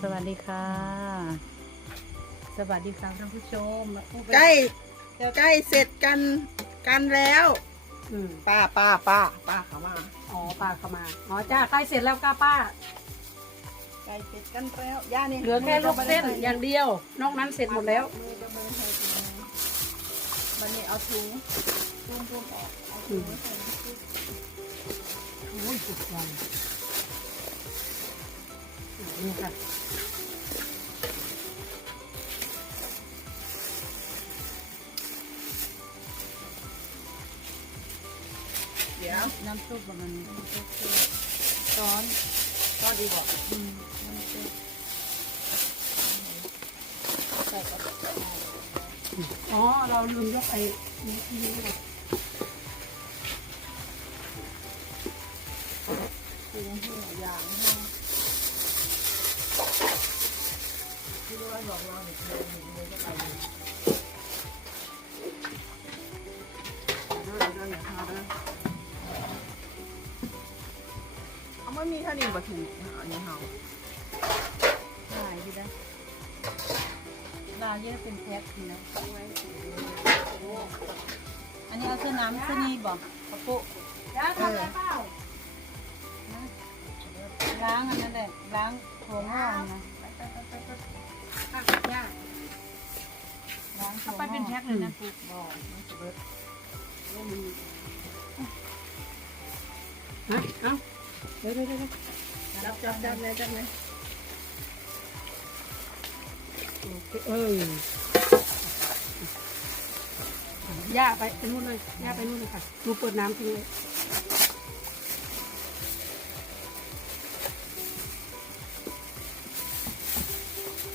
สวัสดีค่ะ สวัสดีค่ะท่านผู้ชมมาพูดไปใกล้ใกล้เสร็จกันกันแล้วอืมป้าป้าป้าป้าเขามาอ๋อป้าเข้ามาอ๋อจ้าใกล้เสร็จแล้วค่ะป้า ใกล้เสร็จกันแล้วย่านี่เหลือแค่ลูกเส้นอย่างเดียว นอกนั้นเสร็จหมดแล้ว มือจะมือให้ถุงวันนี้เอาถุงถุงถุงออกเอาถุงใส่ถุงโอ้ยสุดยอดนี่ค่ะ ดี๋ยวน้ำซุปมันร้อนก็ดีกว่าอืมใส่ก็ได้อ๋อ เราลืมยกไอ้นี่ที่นี่มาถุงหัวยางห้ที่ว่าบอกเราเด็กเดินเดินก็ไปเลยเดินเดินอย่าพาเดินเอาไม่มีเท่านี้ปะถุงอันนี้เฮาได้ดีได้ร้านเยอะเป็นแพ็คนี่นะอันนี้เอาเสื้อน้ำเสื้อนี้บอกกระปุกย่าทำอะไรเปล่าล้างอันนั้นแหละล้างโถงห้องนะย่าล้างโถงห้องไปเป็นแพ็คเลยนะปุ๊กบอกฮะเอ้า เดี๋ยวเดี๋ยวเดี๋ยวจับจับจับเลยจับเลยเออย่าไปไปนู่นเลยย่าไปนู่นเลยค่ะหนูเปิดน้ำทิ้งเลย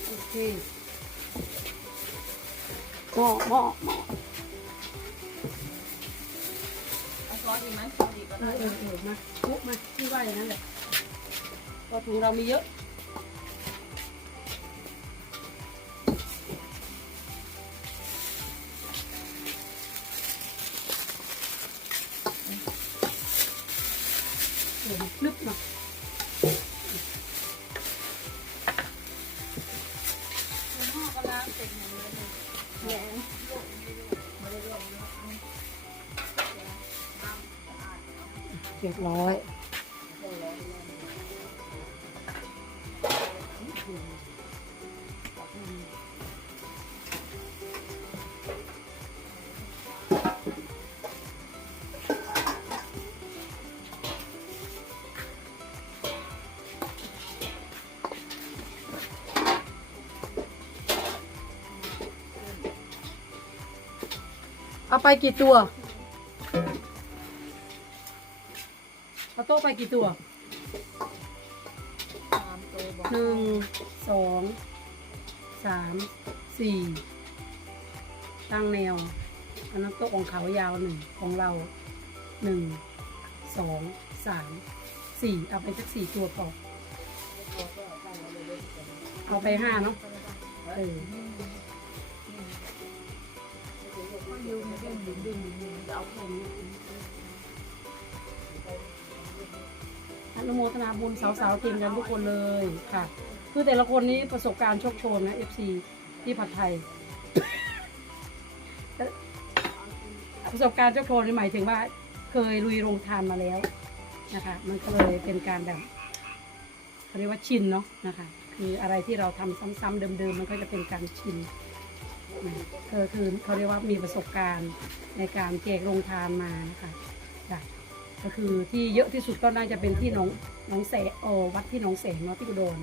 โอเคหม้อหม้อหม้อ เอาซอสดีไหมซอสดีก็เอได้อเออเออมาปุ๊บมาที่ว่าอย่างนั้นแหละก็ถุงเรามีเยอะเออนึบมาห้อกำลังเสร็จหมดเลย เรียบร้อยเอาไปกี่ตัว เอาโต๊ะไปกี่ตัวตามตัวบอกหนึ่งสองสามสี่ตั้งแนวอันนั้นโต๊ะของเขายาวหนึ่งของเราหนึ่งสองสามสี่เอาไปสักสี่ตัวพอเอาไปห้าเนาะเอออนุ นโมทนาบุญสาวๆทีมกันทุกคนเลยค่ะ คือแต่ละคนนี้ประสบการณ์โชคโชนนะ FC ที่ผัดไทย ประสบการณ์โชคโชนนี่หมายถึงว่า เคยลุยโรงทานมาแล้วนะคะ มันก็เลยเป็นการแบบเขาเรียกว่าชินเนาะนะคะ คืออะไรที่เราทำซ้ำๆเดิมๆมันก็จะเป็นการชินนะก็คือเขาเรียกว่ามีประสบการณ์ในการแจกโรงทานมานะคะ ก็คือที่เยอะที่สุดก็น่าจะเป็นที่หนองหนองแสโอวัดที่หนองแสงเนาะที่อุดร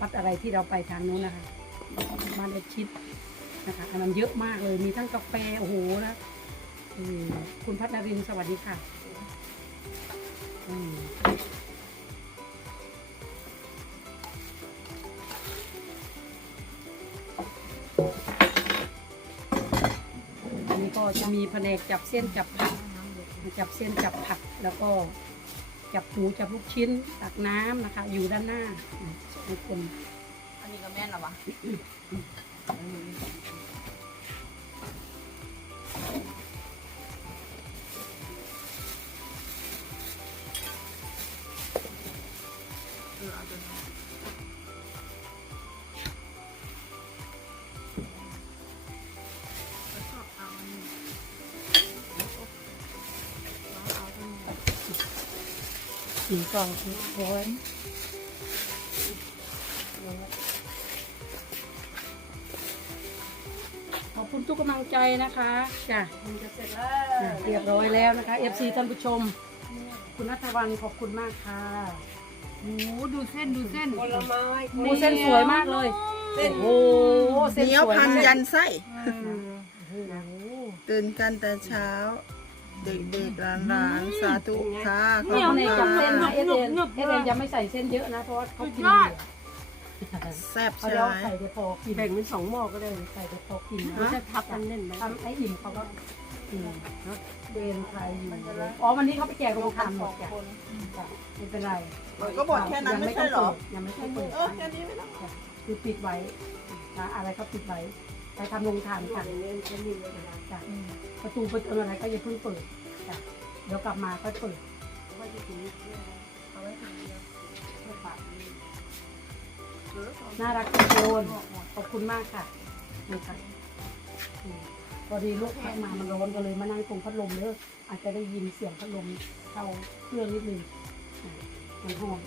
วัดอะไรที่เราไปทางนู้นนะคะบ้านเอ็ดชิดนะคะอันนั้นเยอะมากเลยมีทั้งกาแฟโอ้โหนะคุณพัฒนารินสวัสดีค่ะอันนี้ก็จะมีแผนกจับเส้นจับผัก จับเส้นจับผักแล้วก็จับหมูจับลูกชิ้นตักน้ำนะคะ อยู่ด้านหน้าทุกคน อันนี้ก็แม่นเหรอวะ หนึ่งกล่องโอ้ยขอบคุณทุกกำลังใจนะคะจ้ะมันจะเสร็จแล้อะวเรียบร้อยแล้วนะคะ FC ท่านผู้ชม คุณนัทวันขอบคุณมากค่ะโอ้โหดูเส้นดูเส้นผลไม้โอ้เส้นสวยมากเลย เส้นโอ้โหเส้นเหนียวสวยพันมากยันไส้อืมโอ้โหตื่นกันแต่เช้า เด็กๆหลานๆสาธุค่ะขเหอบนียวคุณในค่ะจับเส้นนะเอเดนเอเดนจะไม่ใส่เส้นเยอะนะเพราะว่าเขากินแซ่บเขาใช่เดี๋ยวไหมใส่เดี๋ยวพอกินแบ่งเป็นสองหม้อก็ได้ใส่เดี๋ยวพอกินมันจะทับกันแน่นไหมทำให้อิ่มเขาก็กินเดนไทยอยู่อ๋อวันนี้เขาไปแจกโรงทานหมดจ้ะจ้ะไม่เป็นไรมันก็บอกแค่นั้นไม่ใช่เหรอ ยังไม่ใช่เปิดเออแค่นี้ไม่ต้อง คือปิดไว้นะอะไรก็ปิดไว้ ไปทำโรงทานกันจ้ะประตูประตูอะไรก็อย่าเพิ่งเปิดจ้ะเดี๋ยวกลับมาก็เปิดน่ารักทุกคนขอบคุณมากค่ะนี่ค่ะพอดีลูกพักมามันร้อนก็เลยมานั่งตรงพัดลมเด้ออาจจะได้ยินเสียงพัดลมเข้าเครื่องนิดนึงอะมันหอม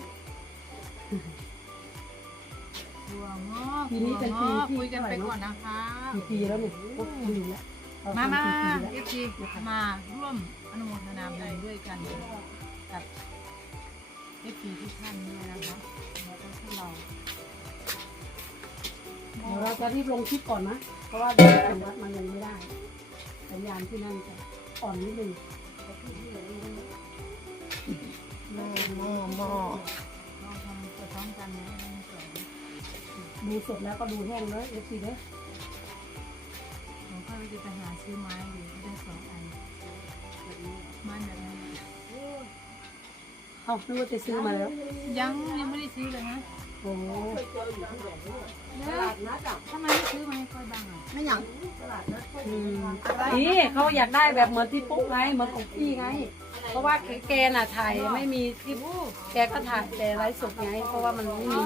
หัวงอกปีนี้เป็นปีที่คุยกันไปเท่าไหร่เนอะก่อนนะคะกี่ปีแล้วเนี่ยโอ้ลืมแล้วเรมามาทำกี่ปีแล้วเอฟซีมาร่วมอนุโมทนาบุญด้วยกันกับเอฟซีทุกท่านด้วยนะคะแล้วก็พวกเราเดี๋ยวเราจะรีบลงคลิปก่อนนะ เพราะว่าเดี๋ยวถึงวัดมันลงไม่ได้ สัญญาณที่นั่นจะอ่อนนิดนึงหม้อหม้อ ดูสดแล้วก็ดูแห้งเลยเอฟซีเด้อผมก็จะไปหาซื้อไม้อยู่ได้สองอันไม้แบบนี้เขาดูว่าจะซื้อมาแล้วยังยังไม่ได้ซื้อเลยนะโอ้ทำไมไม่ซื้อมาให้ค่อยบ้างอะไม่หยังอืมนี่เขาอยากได้แบบเหมือนที่ปุ๊กไงเหมือนของพี่ไง เพราะว่าแกน่ะถ่ายไม่มีที่แกก็ถ่ายแต่ไลฟ์สดไงเพราะว่ามันไม่มี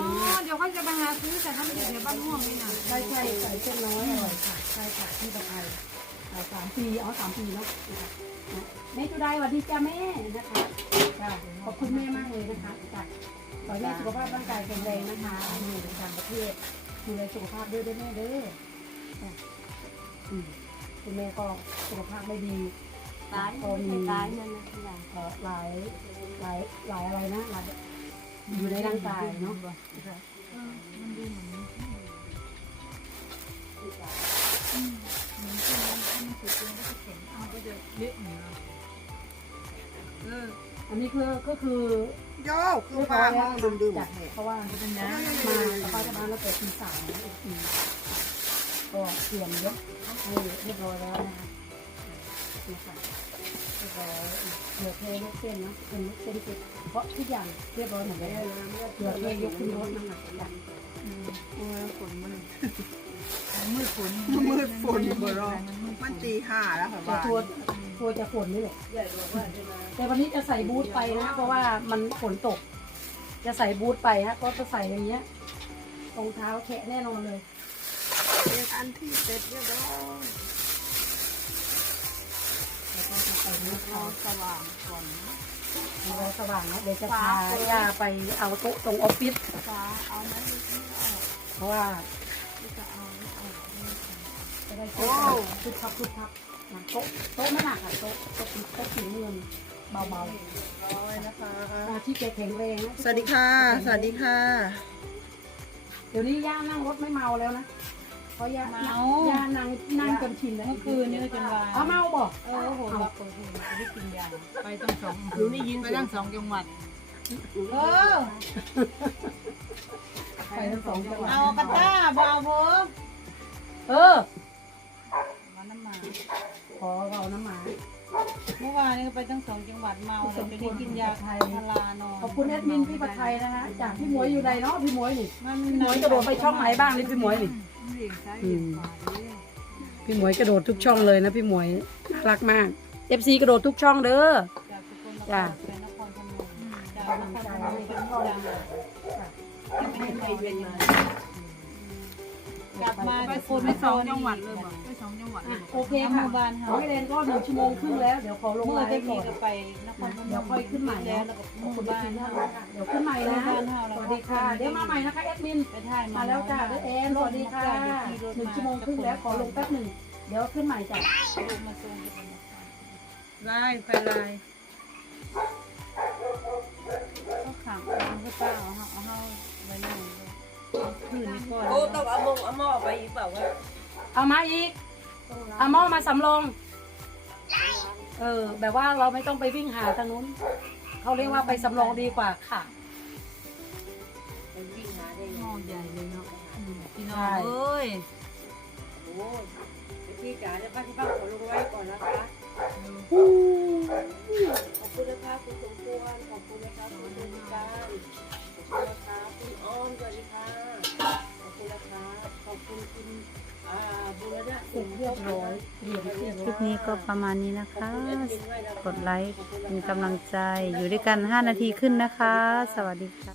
เดี๋ยวเขาจะไปหาซื้อแต่เขาม่ได้เดี๋ยวบ้านม่วงนี่นะใช่ใช่ใส่เส้นน้อยอร่อยค่ะใช่ค่ะที่ประไทยอ่สามปีเอาสามปีเนาะแม่จุดายสวัสดีจ้าแม่นะคะขอบคุณแม่มากเลยนะคะจ้ะขอให้แม่สุขภาพร่างกายแข็งแรงนะคะอยู่ในต่างประเทศดูแลสุขภาพด้วยด้วยแม่เด้อจ้ะอืมคุณแม่ก็สุขภาพไม่ดี ตายก็มีตายนั่นนะที่ไหนเอ่อหลายหลายหลายอะไรนะหลายอยู่ในร่างกายเนาะออมันดูเหมือนเหมือนที่มันสุดจริงก็จะเข็นเอาก็จะเละเหมือนเอออันนี้คือก็คือโย่คือว่าห้องดื่มจัดเลยเพราะว่าเป็นนะมาเขาจะมาตั้งแต่ตีสามนะอีกทีก็เตรียมยกให้เรียบร้อยแล้วนะคะนี่ค่ะ เรียบร้อยเหลือเทลูกเส้นนะเป็นลูกเส้นเก็บเพราะทุกอย่างเรียบร้อยหมดแล้วเหลือเทยกขึ้นรถนั่งหนักจัดโอ้ยฝนมันมืดฝนมืดฝนบ่รอมันมืดฝมันตีห้าแล้วค่ะแต่บ้านทัวร์ทัวจะฝนนี่แหละแต่วันนี้จะใส่บูทไปนะเพราะว่ามันฝนตก จะใส่บูทไปฮะก็จะใส่อย่างเงี้ยรองเท้าแขะแน่นอนเลยเรียกอันที่เสร็จเรียบร้อย จะใส่บูทเอาเอาสว่างก่อนเอาไว้สว่างนะเดี๋ยวจะพาย่าไปเอาโต๊ะตรงออฟฟิศฟ้าเอาไหมไม่เอาเพราะว่าจะเอาไม่เอา จะได้โต๊ะคึกคักคึกคักนะโต๊ะโต๊ะไม่หนักค่ะโต๊ะโต๊ะโต๊ะสีเงินเบาร้อยนะคะ ๆตาที่แกแข็งแรงนะสวัสดีค่ะ สวัสดีค่ะ เดี๋ยวนี้ย่านั่งรถไม่เมาแล้วนะ เพราะย่าย่านั่งนั่งจนชินแล้วเมื่อคืนนี้ก็จนวายเอาเมาบอกเออโหเราเปิดเพลงจะได้กินยาไปตั้งสองหนูได้ยินไปตั้งสองจังหวัดเออไปทั้งสองจังหวัดเอากระต้าบเอาผมเออวันน้ำมาขอเราน้ำหมาเมื่อวานนี้ก็ไปตั้งสองจังหวัดเมาเลยไปได้กินยาพารานอนขอบคุณแอดมินพี่ประไทยนะคะจากพี่หมวยอยู่ใดเนาะพี่หมวยนี่มันพี่หมวยกระโดดไปช่องไหนบ้างนี่พี่หมวยนี่ เลี่ยงซ้ายเลี่ยงขวาดิพี่หมวยกระโดดทุกช่องเลยนะพี่หมวยน่ารักมาก FC กระโดดทุกช่องเด้อ จากสกลนคจ้ะรไปนครพนมจากนครพนมไปนครพนมไม่ให้ใครเป็นมา กลับมาไปคนไม่สองจังหวัดเลยบอกไม่สองจังหวัดเลยโอเคค่ะของพี่เรนก็หนึ่งชั่วโมงครึ่งแล้ว เดี๋ยวขอลงเมื่ไลอน์ได้ก่มีอนก็ไปนครพนมเดี๋ยวค่อยขึ้นใหม่แล้แล้ววแล้วก็ขอบหคุณมู่ที่บ้านกินเฮาเดี๋ยวขึ้นใหม่นะบ้านเฮาแล้วสวัสดีค่ะเดี๋ยวมาใหม่นะคะแอดมินไปถ่ายมาแล้วจ้าเดยวแอนสวัสดีค่ะหนึ่งชั่วโมงครึ่งแล้วขอลงแป๊บหนึ่งเดี๋ยวขึ้นใหม่จ้ะลงมาส่งกันไล่ไปไล่ก็ขังเอาเป้าเอาเฮาเอาเฮาไว้นั่ง คืนนี้ก่อนโอ้ต้องเอามงเอาหม้อไปอีกเปล่าวะเอามาอีก เอาหม้อมาสำรอง เออ แบบว่าเราไม่ต้องไปวิ่งหาทางนู้น เขาเรียกว่าไปสำรองดีกว่าค่ะไปวิ่งหาได้หม้อใหญ่เลยเนาะอืมพี่น้อใช่งเอ้ยโอ้ยพี่จ๋าเดี๋ยวป้าที่ป้าขอลงไว้ก่อนนะคะข ก็ประมาณนี้นะคะคุณแอดมินด้วยนะคะ กดไลค์เป็นกำลังใจอยู่ด้วยกัน 5 นาทีขึ้นนะคะ สวัสดีค่ะ